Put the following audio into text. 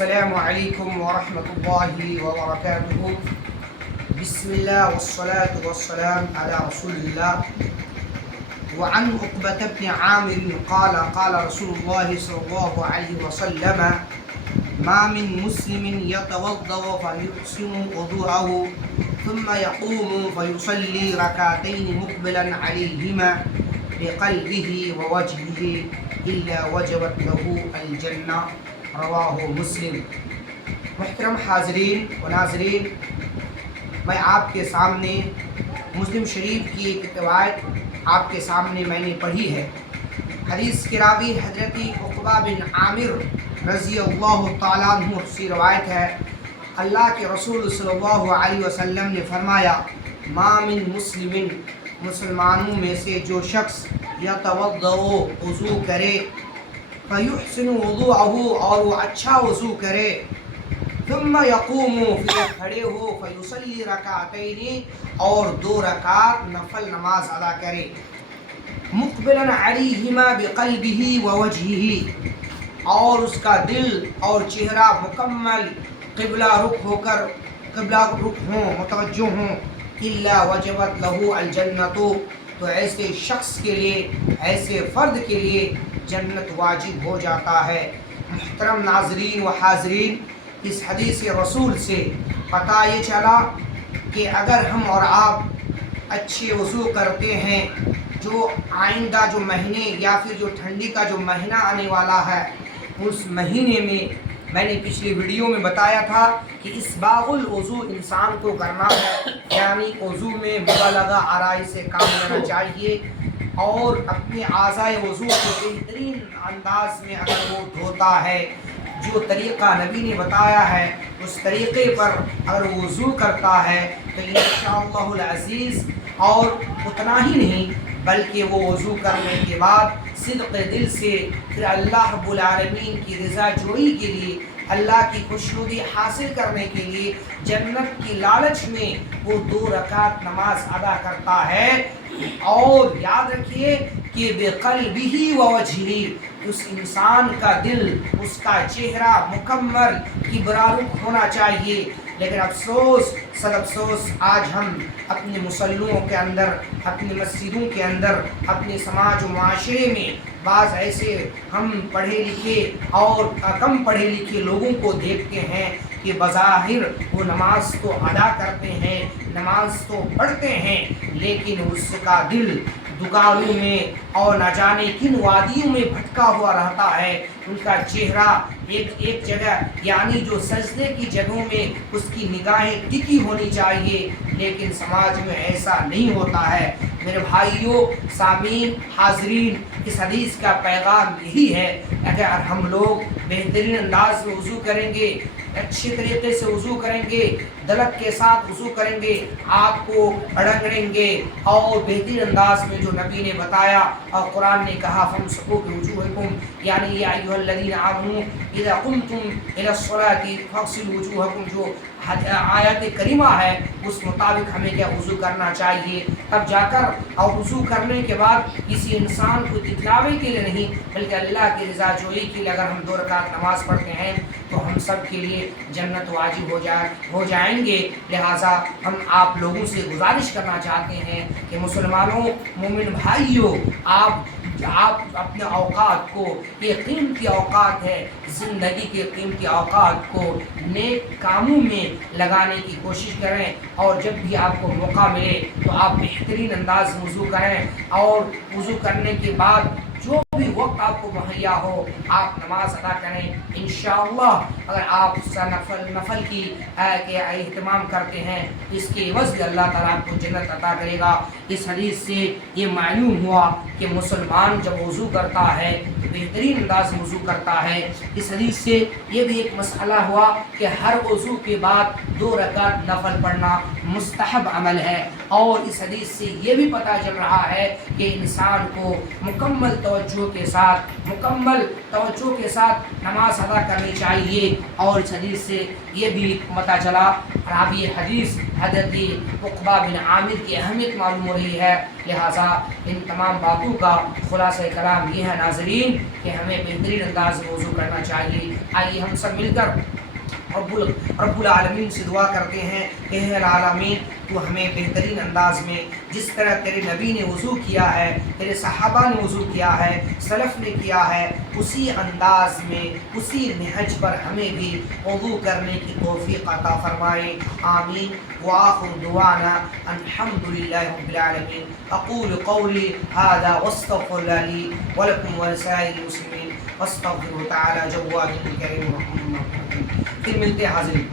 السلام علیکم ورحمۃ اللہ وبرکاتہ. بسم اللہ والصلاة والسلام علی رسول اللہ. وعن عقبة بن عامر قال قال رسول الله صلى الله عليه وسلم ما من مسلم يتوضأ فيحسن وضوءه ثم يقوم فيصلي ركعتين مقبلا عليهما بقلبه ووجهه إلا وجبت له الجنة. رواہ مسلم. محترم حاضرین و ناظرین، میں آپ کے سامنے مسلم شریف کی ایک روایت آپ کے سامنے میں نے پڑھی ہے. حدیث کے راوی حضرت عقبہ بن عامر رضی اللہ تعالیٰ عنہ سے روایت ہے. اللہ کے رسول صلی اللہ علیہ وسلم نے فرمایا، ما من مسلم، مسلمانوں میں سے جو شخص یتوضأ، وضو کرے، فیحسن وضوءہ، اور وہ اچھا وضو کرے، ثم یقوم، پھر کھڑے ہو، فیصلی رکعتین، اور 2 رکعت نفل نماز ادا کرے، مقبلا علیہما بقلبہ ووجہہ، اور اس کا دل اور چہرہ مکمل قبلہ رخ ہو کر ہوں، متوجہ ہوں، الا وجبت لہ الجنۃ، تو ایسے شخص کے لیے، ایسے فرد کے لیے جنت واجب ہو جاتا ہے. محترم ناظرین و حاضرین، اس حدیث رسول سے پتہ یہ چلا کہ اگر ہم اور آپ اچھے وضو کرتے ہیں، جو آئندہ جو مہینے یا پھر جو ٹھنڈی کا جو مہینہ آنے والا ہے، اس مہینے میں نے پچھلی ویڈیو میں بتایا تھا کہ اسباغ الوضو انسان کو کرنا ہے، یعنی وضو میں مبالغہ آرائی سے کام لینا چاہیے، اور اپنے اعضائے وضو کو بہترین انداز میں اگر وہ دھوتا ہے، جو طریقہ نبی نے بتایا ہے اس طریقے پر اگر وہ وضو کرتا ہے تو انشاءاللہ العزیز، اور اتنا ہی نہیں بلکہ وہ وضو کرنے کے بعد صدق دل سے پھر اللہ رب العالمین کی رضا جوئی کے لیے، اللہ کی خوشنودی حاصل کرنے کے لیے، جنت کی لالچ میں وہ 2 رکعت نماز ادا کرتا ہے. اور یاد رکھیے کہ بقلبہ ووجہہ، اس انسان کا دل، اس کا چہرہ مکمل قبلہ رخ ہونا چاہیے. لیکن افسوس، صد افسوس، آج ہم اپنے مسلوں کے اندر، اپنی مسجدوں کے اندر، اپنے سماج و معاشرے میں بعض ایسے ہم پڑھے لکھے اور کم پڑھے لکھے لوگوں کو دیکھتے ہیں کہ بظاہر وہ نماز تو ادا کرتے ہیں، نماز تو پڑھتے ہیں، لیکن اس کا دل دکانوں میں اور نہ جانے کن وادیوں میں بھٹکا ہوا رہتا ہے. ان کا چہرہ ایک جگہ، یعنی جو سجدے کی جگہوں میں اس کی نگاہیں ٹکی ہونی چاہیے، لیکن سماج میں ایسا نہیں ہوتا ہے. میرے بھائیوں، سامعین، حاضرین، اس حدیث کا پیغام یہی ہے کہ اگر ہم لوگ بہترین انداز میں وضو کریں گے، اچھے طریقے سے وضو کریں گے، دلک کے ساتھ وضو کریں گے، آپ کو رگڑیں گے، اور بہترین انداز میں جو نبی نے بتایا اور قرآن نے کہا فامسحوا بوجوہکم، یعنی یا ایھا الذین آمنوا اذا قمتم الی الصلاۃ فاغسلوا وجوہکم، جو آیت کریمہ ہے اس مطابق ہمیں کیا وضو کرنا چاہیے. تب جا کر اور وضو کرنے کے بعد کسی انسان کو دکھلاوے کے لیے نہیں بلکہ اللہ کی رضا جوئی کے لیے اگر ہم 2 رکعت نماز پڑھتے ہیں تو ہم سب کے لیے جنت واجب ہو جائیں گے. لہٰذا ہم آپ لوگوں سے گزارش کرنا چاہتے ہیں کہ مسلمانوں، مومن بھائیوں، آپ اپنے اوقات کو، یہ قیمتی اوقات ہے، زندگی کے قیمتی اوقات کو نیک کاموں میں لگانے کی کوشش کریں، اور جب بھی آپ کو موقع ملے تو آپ بہترین انداز میں وضو کریں، اور وضو کرنے کے بعد جو بھی وقت آپ کو مہیا ہو آپ نماز ادا کریں. انشاءاللہ اگر آپ نفل کی اہتمام کرتے ہیں، اس کے عوض بھی اللہ تعالیٰ آپ کو جنت عطا کرے گا. اس حدیث سے یہ معلوم ہوا کہ مسلمان جب وضو کرتا ہے تو بہترین انداز میں وضو کرتا ہے. اس حدیث سے یہ بھی ایک مسئلہ ہوا کہ ہر وضو کے بعد 2 رکعت نفل پڑھنا مستحب عمل ہے. اور اس حدیث سے یہ بھی پتہ چل رہا ہے کہ انسان کو مکمل توجہ کے ساتھ مکمل توجہ کے ساتھ نماز ادا کرنی چاہیے۔ اور اس حدیث سے یہ بھی پتہ چلا، راوی حدیث حضرت عقبہ بن عامر کی اہمیت معلوم ہو رہی ہے۔ لہٰذا ان تمام باتوں کا خلاصہ کلام یہ ہے ناظرین کہ ہمیں بہترین انداز میں وضو کرنا چاہیے۔ آئیے ہم سب مل کر رب العالمین سے دعا کرتے ہیں کہ اے العالمین تو ہمیں بہترین انداز میں جس طرح تیرے نبی نے وضو کیا ہے، تیرے صحابہ نے وضو کیا ہے، سلف نے کیا ہے، اسی انداز میں اسی نہج پر ہمیں بھی وضو کرنے کی توفیق عطا فرمائے، آمین۔ وآخر دعوانا الحمد للہ رب العالمین۔ اقول قولی هذا واستغفر الله لي ولكم ولسائر المسلمين واستغفروه تعالی جواد کریم رحیم۔ پھر ملتے ہیں حاضرین۔